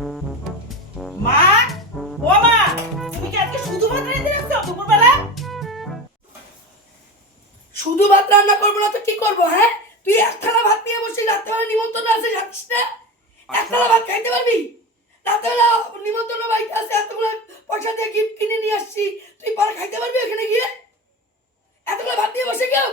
মা, ও মা, তুমি কি আজকে শুধু ভাত রেঁধে রাখছো দুপুরবেলা? শুধু ভাত রান্না করবো না তো কি করবো? হ্যাঁ, তুই এক থালা ভাত নিয়ে বসে রাত্রেবেলা নিমন্ত্রণ আছে জানিস না? এক থালা ভাত খাইতে পারবি? রাত্রেবেলা নিমন্ত্রণ বাড়িতে আছে, এতগুলো পয়সা দিয়ে গিফট কিনে নিয়ে আসছি, তুই পরে খাইতে পারবি ওখানে গিয়ে? এতগুলো ভাত নিয়ে বসে কেউ?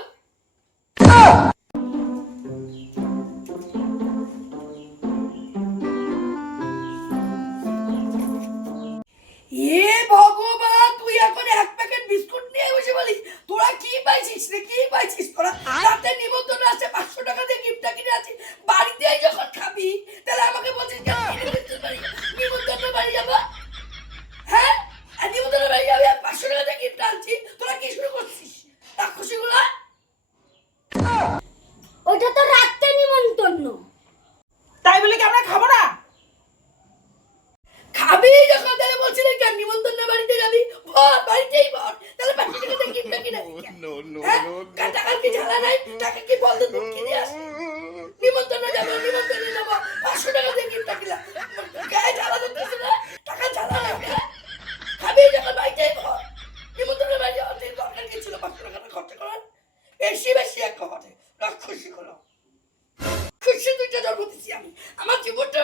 এ ভগবান, তুই এখন এক প্যাকেট বিস্কুট নিয়ে বসে বলি তোরা কি পাইছিস রে? কি পাইছিস তোরা? রাতে নিমন্ত্রণ আছে, 500 টাকা দিয়ে গিফটটা কিনে আছি, বাড়িতে যখন খাবি তাহলে আমাকে বলছিস কেন নিমন্ত্রণ বাড়ি যাবো? হ্যাঁ, আর নিমন্ত্রণ বাড়ি যাবি আর 500 টাকা দিয়ে গিফট আনছি, তোরা কি শুরু করছিস রাক্ষসীগুলা? ওটা তো রাতে নিমন্ত্রণ। তাই বলে কি আমরা খাবো না? খাবি যখন তাহলে বলছিলেন কেন নিমন্ত্রণ বাড়িতে যাবি? বল, বাড়িতেই বল, তাহলে 500 টাকা দিয়ে গিফটটা কিনে আনবি কেন? হ্যাঁ, টাকার কি ঝালা নাই? টাকা কি বলতে দুধ কিনে আসি? নিমন্ত্রণে যাবো, নিমন্ত্রণে যাবো, 500 টাকা দিয়ে গিফটটা কিনলাম, গায়ে ঝালা ধরতেছে না? টাকা ঝালা লাগবে? খাবি যখন বাড়িতেই বল, নিমন্ত্রণে বাড়ি যাওয়ার দরকার কি ছিল 500 টাকাটা খরচা করার? বেশি বেশি এক কথাতে রাক্ষসী করো। খুশি দুইটা জন্ম দিচ্ছি আমি, আমার জীবনটা